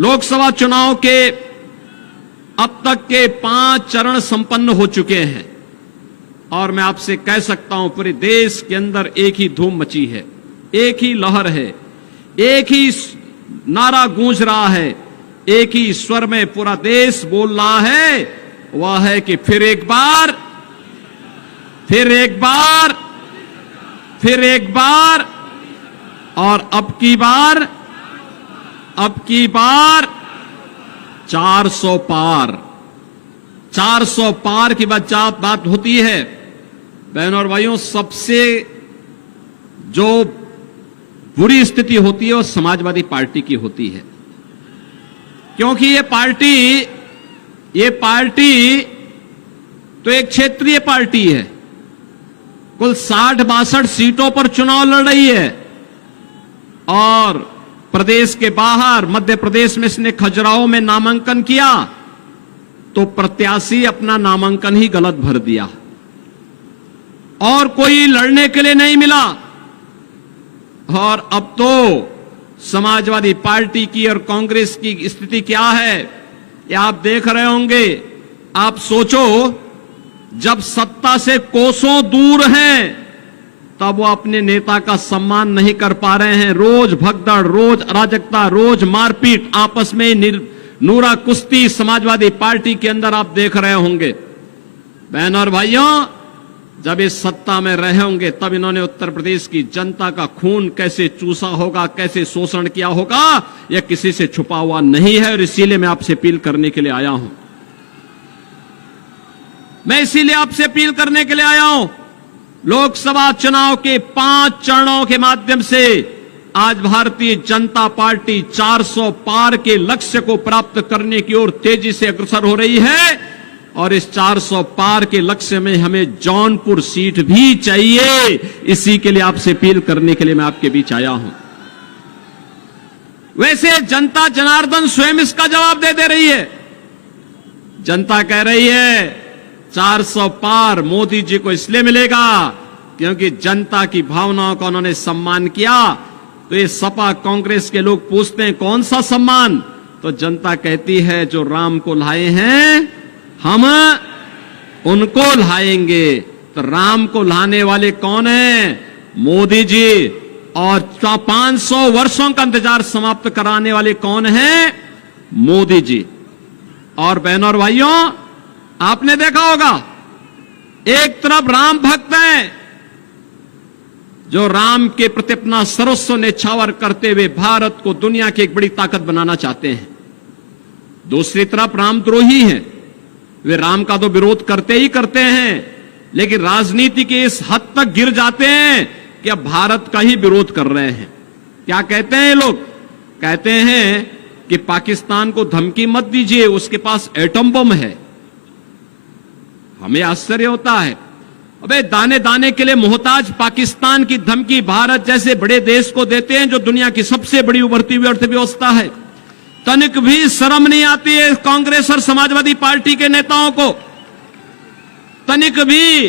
लोकसभा चुनाव के अब तक के 5 चरण संपन्न हो चुके हैं और मैं आपसे कह सकता हूं पूरे देश के अंदर एक ही धूम मची है, एक ही लहर है, एक ही नारा गूंज रहा है, एक ही स्वर में पूरा देश बोल रहा है, वह है कि फिर एक बार, फिर एक बार, फिर एक बार और अब की बार 400 पार। 400 पार की बात होती है बहनों और भाइयों। सबसे जो बुरी स्थिति होती है वो समाजवादी पार्टी की होती है, क्योंकि ये पार्टी तो एक क्षेत्रीय पार्टी है, कुल 60-62 सीटों पर चुनाव लड़ रही है और प्रदेश के बाहर मध्य प्रदेश में इसने खजुराहो में नामांकन किया तो प्रत्याशी अपना नामांकन ही गलत भर दिया और कोई लड़ने के लिए नहीं मिला। और अब तो समाजवादी पार्टी की और कांग्रेस की स्थिति क्या है ये आप देख रहे होंगे। आप सोचो, जब सत्ता से कोसों दूर हैं तब वो अपने नेता का सम्मान नहीं कर पा रहे हैं। रोज भगदड़, रोज अराजकता, रोज मारपीट, आपस में नूरा कुश्ती समाजवादी पार्टी के अंदर आप देख रहे होंगे। बहनों और भाइयों, जब इस सत्ता में रहे होंगे तब इन्होंने उत्तर प्रदेश की जनता का खून कैसे चूसा होगा, कैसे शोषण किया होगा, यह किसी से छुपा हुआ नहीं है। और इसीलिए मैं आपसे अपील करने के लिए आया हूं, मैं इसीलिए आपसे अपील करने के लिए आया हूं। लोकसभा चुनाव के 5 चरणों के माध्यम से आज भारतीय जनता पार्टी 400 पार के लक्ष्य को प्राप्त करने की ओर तेजी से अग्रसर हो रही है और इस 400 पार के लक्ष्य में हमें जौनपुर सीट भी चाहिए। इसी के लिए आपसे अपील करने के लिए मैं आपके बीच आया हूं। वैसे जनता जनार्दन स्वयं इसका जवाब दे रही है। जनता कह रही है 400 पार मोदी जी को इसलिए मिलेगा क्योंकि जनता की भावनाओं का उन्होंने सम्मान किया। तो ये सपा कांग्रेस के लोग पूछते हैं कौन सा सम्मान, तो जनता कहती है जो राम को लाए हैं हम उनको लाएंगे। तो राम को लाने वाले कौन हैं? मोदी जी। और 500 वर्षों का इंतजार समाप्त कराने वाले कौन हैं? मोदी जी। और बहनों और भाइयों, आपने देखा होगा एक तरफ राम भक्त हैं जो राम के प्रति अपना सर्वस्व न्यौछावर करते हुए भारत को दुनिया की एक बड़ी ताकत बनाना चाहते हैं। दूसरी तरफ रामद्रोही हैं, वे राम का तो विरोध करते ही करते हैं, लेकिन राजनीति के इस हद तक गिर जाते हैं कि अब भारत का ही विरोध कर रहे हैं। क्या कहते हैं ये लोग? कहते हैं कि पाकिस्तान को धमकी मत दीजिए, उसके पास एटम बम है। हमें आश्चर्य होता है, अबे दाने दाने के लिए मोहताज पाकिस्तान की धमकी भारत जैसे बड़े देश को देते हैं जो दुनिया की सबसे बड़ी उभरती हुई अर्थव्यवस्था है। तनिक भी शर्म नहीं आती है कांग्रेस और समाजवादी पार्टी के नेताओं को, तनिक भी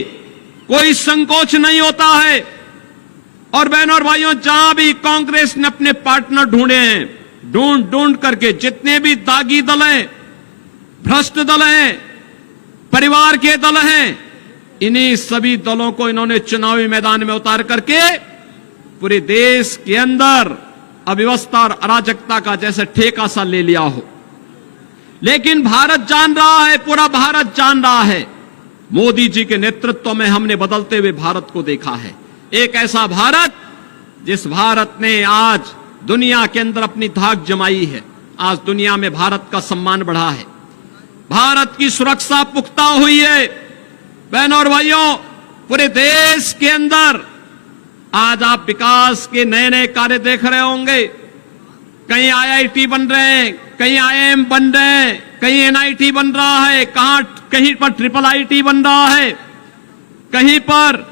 कोई संकोच नहीं होता है। और बहनों और भाइयों, जहां भी कांग्रेस ने अपने पार्टनर ढूंढे हैं, ढूंढ ढूंढ करके जितने भी दागी दल हैं, भ्रष्ट दल हैं, परिवार के दल हैं, इन्हीं सभी दलों को इन्होंने चुनावी मैदान में उतार करके पूरे देश के अंदर अव्यवस्था और अराजकता का जैसे ठेका सा ले लिया हो। लेकिन भारत जान रहा है, पूरा भारत जान रहा है, मोदी जी के नेतृत्व में हमने बदलते हुए भारत को देखा है। एक ऐसा भारत जिस भारत ने आज दुनिया के अंदर अपनी धाक जमाई है। आज दुनिया में भारत का सम्मान बढ़ा है, भारत की सुरक्षा पुख्ता हुई है। बहनों और भाइयों, पूरे देश के अंदर आज आप विकास के नए नए कार्य देख रहे होंगे। कहीं आईआईटी बन रहे हैं, कहीं आईआईएम बन रहे हैं, कहीं एनआईटी बन रहा है, कहीं पर ट्रिपल आईटी बन रहा है, कहीं पर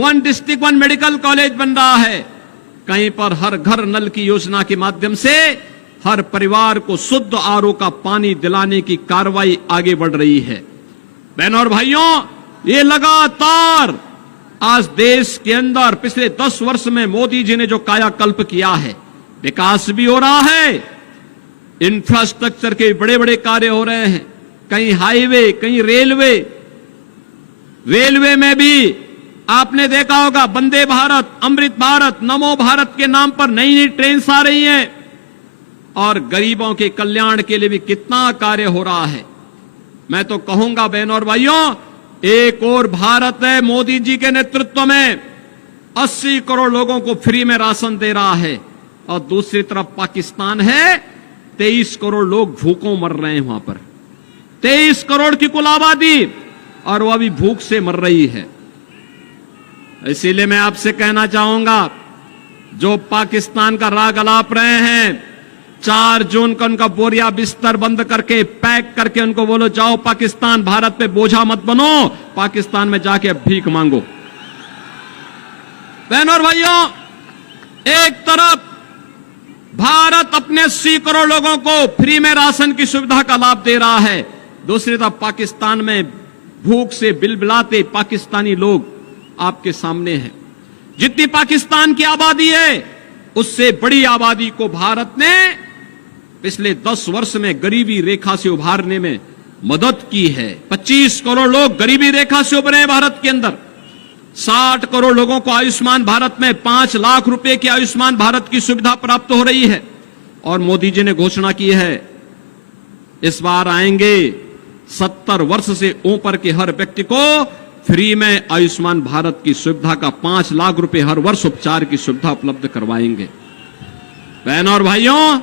1 डिस्ट्रिक्ट 1 मेडिकल कॉलेज बन रहा है, कहीं पर हर घर नल की योजना के माध्यम से हर परिवार को शुद्ध आरओ का पानी दिलाने की कार्रवाई आगे बढ़ रही है। बहनों और भाइयों, ये लगातार आज देश के अंदर पिछले 10 वर्ष में मोदी जी ने जो कायाकल्प किया है, विकास भी हो रहा है इंफ्रास्ट्रक्चर के बड़े बड़े कार्य हो रहे हैं, कहीं हाईवे, कहीं रेलवे। रेलवे में भी आपने देखा होगा वंदे भारत, अमृत भारत, नमो भारत के नाम पर नई नई ट्रेन आ रही हैं, और गरीबों के कल्याण के लिए भी कितना कार्य हो रहा है। मैं तो कहूंगा बहनों और भाइयों, एक और भारत है मोदी जी के नेतृत्व में 80 करोड़ लोगों को फ्री में राशन दे रहा है, और दूसरी तरफ पाकिस्तान है 23 करोड़ लोग भूखों मर रहे हैं वहां पर। 23 करोड़ की कुल आबादी, और वह भी भूख से मर रही है। इसीलिए मैं आपसे कहना चाहूंगा, जो पाकिस्तान का राग अलाप रहे हैं, 4 जून को उनका बोरिया बिस्तर बंद करके पैक करके उनको बोलो जाओ पाकिस्तान, भारत पे बोझा मत बनो, पाकिस्तान में जाके अब भीख मांगो। बहनों और भाइयों, एक तरफ भारत अपने 80 करोड़ लोगों को फ्री में राशन की सुविधा का लाभ दे रहा है, दूसरी तरफ पाकिस्तान में भूख से बिलबिलाते पाकिस्तानी लोग आपके सामने हैं। जितनी पाकिस्तान की आबादी है, उससे बड़ी आबादी को भारत ने पिछले 10 वर्ष में गरीबी रेखा से उभारने में मदद की है। 25 करोड़ लोग गरीबी रेखा से उभरे हैं भारत के अंदर। 60 करोड़ लोगों को आयुष्मान भारत में 5 लाख रुपए की आयुष्मान भारत की सुविधा प्राप्त हो रही है। और मोदी जी ने घोषणा की है, इस बार आएंगे 70 वर्ष से ऊपर के हर व्यक्ति को फ्री में आयुष्मान भारत की सुविधा का 5 लाख रुपए हर वर्ष उपचार की सुविधा उपलब्ध करवाएंगे। बहनों और भाइयों,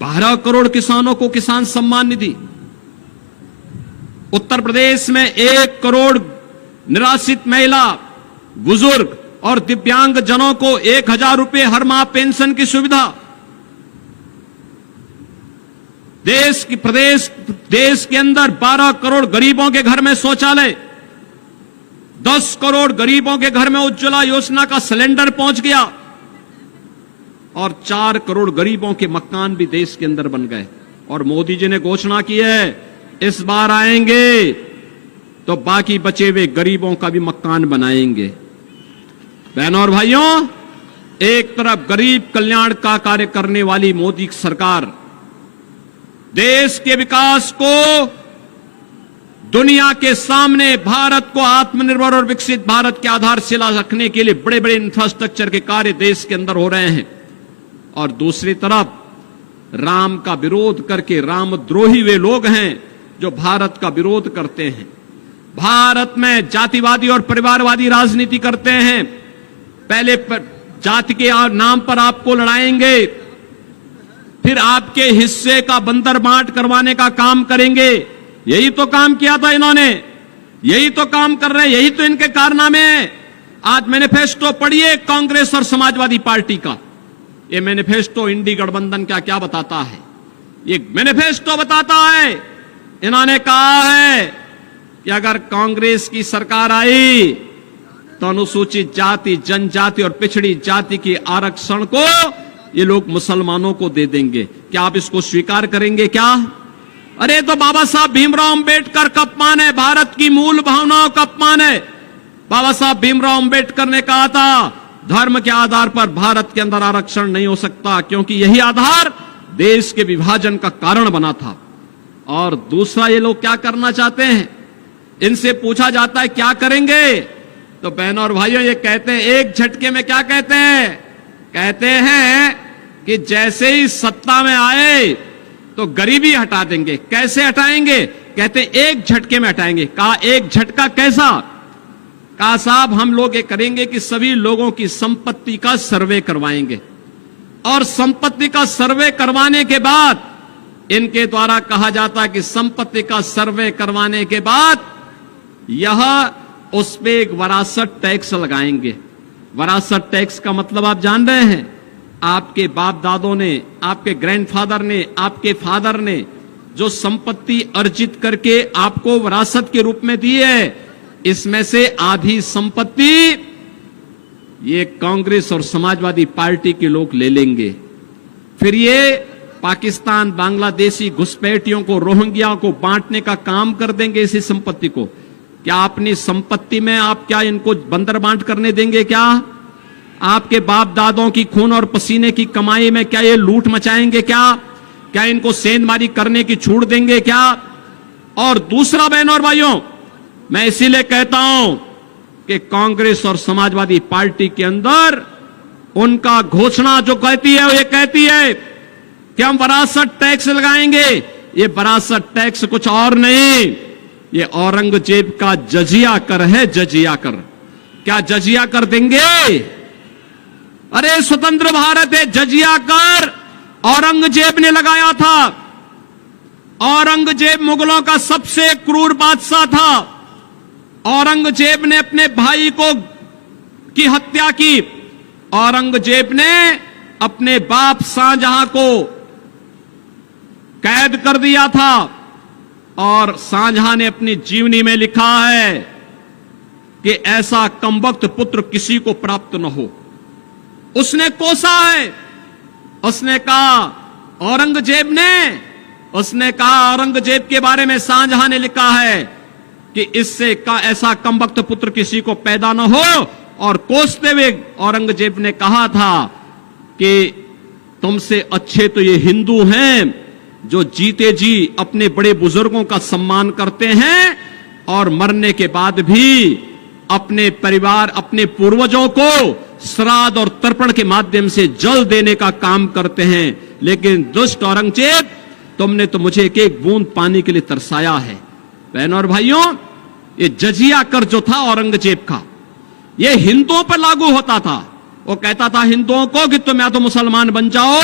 12 करोड़ किसानों को किसान सम्मान निधि, उत्तर प्रदेश में 1 करोड़ निराश्रित महिला, बुजुर्ग और दिव्यांग जनों को 1000 रुपए हर माह पेंशन की सुविधा, देश के अंदर 12 करोड़ गरीबों के घर में शौचालय, 10 करोड़ गरीबों के घर में उज्ज्वला योजना का सिलेंडर पहुंच गया, और 4 करोड़ गरीबों के मकान भी देश के अंदर बन गए। और मोदी जी ने घोषणा की है, इस बार आएंगे तो बाकी बचे हुए गरीबों का भी मकान बनाएंगे। बहनों और भाइयों, एक तरफ गरीब कल्याण का कार्य करने वाली मोदी सरकार देश के विकास को दुनिया के सामने, भारत को आत्मनिर्भर और विकसित भारत की आधारशिला रखने के लिए बड़े बड़े इंफ्रास्ट्रक्चर के कार्य देश के अंदर हो रहे हैं, और दूसरी तरफ राम का विरोध करके रामद्रोही वे लोग हैं जो भारत का विरोध करते हैं, भारत में जातिवादी और परिवारवादी राजनीति करते हैं। पहले जाति के नाम पर आपको लड़ाएंगे, फिर आपके हिस्से का बंदर बांट करवाने का काम करेंगे। यही तो काम किया था इन्होंने, यही तो काम कर रहे हैं, यही तो इनके कारनामे हैं। आज मैनिफेस्टो पढ़िए कांग्रेस और समाजवादी पार्टी का। ये मैनिफेस्टो इंडी गठबंधन का क्या बताता है? ये मैनिफेस्टो बताता है, इन्होंने कहा है कि अगर कांग्रेस की सरकार आई तो अनुसूचित जाति, जनजाति और पिछड़ी जाति के आरक्षण को ये लोग मुसलमानों को दे देंगे। क्या आप इसको स्वीकार करेंगे क्या? अरे तो बाबा साहब भीमराव अंबेडकर का अपमान है, भारत की मूल भावनाओं का अपमान है। बाबा साहब भीमराव अंबेडकर ने कहा था, धर्म के आधार पर भारत के अंदर आरक्षण नहीं हो सकता, क्योंकि यही आधार देश के विभाजन का कारण बना था। और दूसरा, ये लोग क्या करना चाहते हैं? इनसे पूछा जाता है क्या करेंगे, तो बहनों और भाइयों ये कहते हैं, एक झटके में क्या कहते हैं? कहते हैं कि जैसे ही सत्ता में आए तो गरीबी हटा देंगे। कैसे हटाएंगे? कहते हैं एक झटके में हटाएंगे। कहा एक झटका कैसा? कहा साहब हम लोग ये करेंगे कि सभी लोगों की संपत्ति का सर्वे करवाएंगे, और संपत्ति का सर्वे करवाने के बाद इनके द्वारा कहा जाता है कि संपत्ति का सर्वे करवाने के बाद यह उस पे एक वरासत टैक्स लगाएंगे। वरासत टैक्स का मतलब आप जान रहे हैं? आपके बाप दादों ने, आपके ग्रैंडफादर ने, आपके फादर ने जो संपत्ति अर्जित करके आपको विरासत के रूप में दी है, इसमें से आधी संपत्ति ये कांग्रेस और समाजवादी पार्टी के लोग ले लेंगे। फिर ये पाकिस्तान, बांग्लादेशी घुसपैठियों को, रोहिंग्या को बांटने का काम कर देंगे इसी संपत्ति को। क्या अपनी संपत्ति में आप क्या इनको बंदर बांट करने देंगे क्या? आपके बाप दादों की खून और पसीने की कमाई में क्या ये लूट मचाएंगे? क्या इनको सेंधमारी करने की छूट देंगे क्या? और दूसरा, बहनों और भाइयों, मैं इसीलिए कहता हूं कि कांग्रेस और समाजवादी पार्टी के अंदर उनका घोषणा जो कहती है, वो ये कहती है कि हम वरासत टैक्स लगाएंगे। ये वरासत टैक्स कुछ और नहीं, ये औरंगजेब का जजिया कर है, जजिया कर। क्या जजिया कर देंगे? अरे स्वतंत्र भारत है, जजिया कर औरंगजेब ने लगाया था। औरंगजेब मुगलों का सबसे क्रूर बादशाह था। औरंगजेब ने अपने भाई की हत्या की। औरंगजेब ने अपने बाप शाहजहां को कैद कर दिया था और शाहजहां ने अपनी जीवनी में लिखा है कि ऐसा कमबख्त पुत्र किसी को प्राप्त न हो। उसने कोसा है, उसने कहा औरंगजेब के बारे में शाहजहां ने लिखा है कि इससे का ऐसा कमबख्त पुत्र किसी को पैदा न हो। और कोसते हुए औरंगजेब ने कहा था कि तुमसे अच्छे तो ये हिंदू हैं जो जीते जी अपने बड़े बुजुर्गों का सम्मान करते हैं और मरने के बाद भी अपने परिवार, अपने पूर्वजों को श्राद्ध और तर्पण के माध्यम से जल देने का काम करते हैं। लेकिन दुष्ट औरंगजेब, तुमने तो मुझे एक एक बूंद पानी के लिए तरसाया है। बहनों और भाइयों, ये जजिया कर जो था औरंगजेब का, ये हिंदुओं पर लागू होता था। वो कहता था हिंदुओं को कि तुम या तो मुसलमान बन जाओ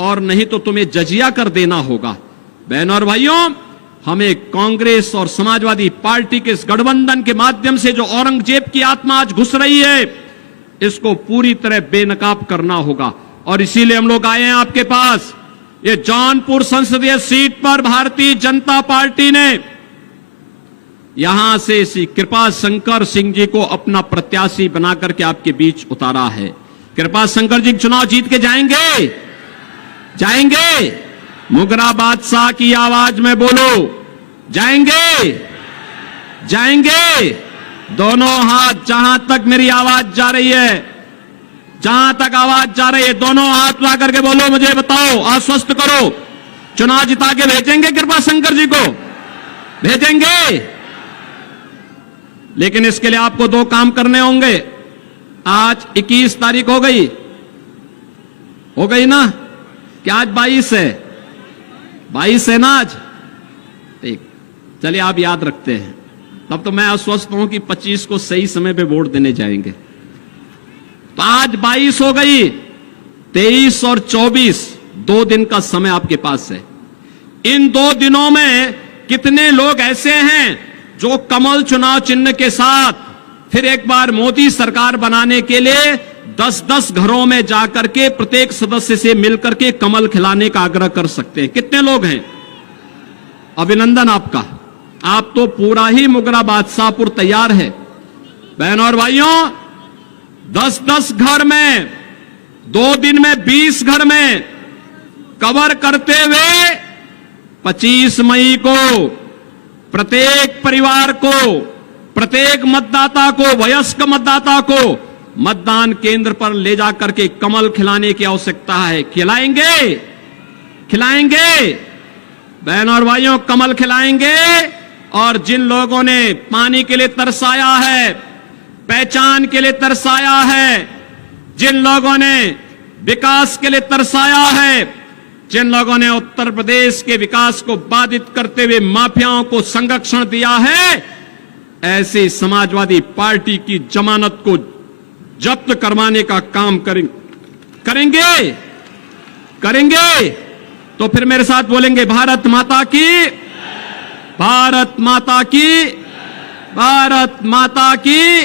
और नहीं तो तुम्हें जजिया कर देना होगा। बहनों और भाइयों, हमें कांग्रेस और समाजवादी पार्टी के इस गठबंधन के माध्यम से जो औरंगजेब की आत्मा आज घुस रही है, इसको पूरी तरह बेनकाब करना होगा। और इसीलिए हम लोग आए हैं आपके पास। ये जौनपुर संसदीय सीट पर भारतीय जनता पार्टी ने यहां से श्री कृपा शंकर सिंह जी को अपना प्रत्याशी बनाकर के आपके बीच उतारा है। कृपा शंकर जी चुनाव जीत के जाएंगे? मुगरा बादशाह की आवाज में बोलो, जाएंगे? दोनों हाथ, जहां तक मेरी आवाज जा रही है, जहां तक आवाज जा रही है, दोनों हाथ ला करके बोलो, मुझे बताओ, आश्वस्त करो, चुनाव जिता के भेजेंगे कृपा शंकर जी को? भेजेंगे। लेकिन इसके लिए आपको दो काम करने होंगे। आज 21 तारीख हो गई ना? क्या आज 22 है? 22 है ना आज? ठीक, चलिए आप याद रखते हैं। तब तो मैं आश्वस्त हूं कि 25 को सही समय पे वोट देने जाएंगे। तो आज 22 हो गई, 23 और 24 2 दिन का समय आपके पास है। इन 2 दिनों में कितने लोग ऐसे हैं जो कमल चुनाव चिन्ह के साथ फिर एक बार मोदी सरकार बनाने के लिए 10-10 घरों में जाकर के प्रत्येक सदस्य से मिलकर के कमल खिलाने का आग्रह कर सकते हैं? कितने लोग हैं? अभिनंदन आपका। आप तो पूरा ही मुगरा बादशाहपुर तैयार है। बहनों और भाइयों, 10-10 घर में 2 दिन में 20 घर में कवर करते हुए 25 मई को प्रत्येक परिवार को, प्रत्येक मतदाता को, वयस्क मतदाता को मतदान केंद्र पर ले जाकर के कमल खिलाने की आवश्यकता है। खिलाएंगे बहनों और भाइयों, कमल खिलाएंगे। और जिन लोगों ने पानी के लिए तरसाया है, पहचान के लिए तरसाया है, जिन लोगों ने विकास के लिए तरसाया है, जिन लोगों ने उत्तर प्रदेश के विकास को बाधित करते हुए माफियाओं को संरक्षण दिया है, ऐसी समाजवादी पार्टी की जमानत को जब्त करवाने का काम करेंगे। तो फिर मेरे साथ बोलेंगे, भारत माता की, भारत माता की, भारत माता की।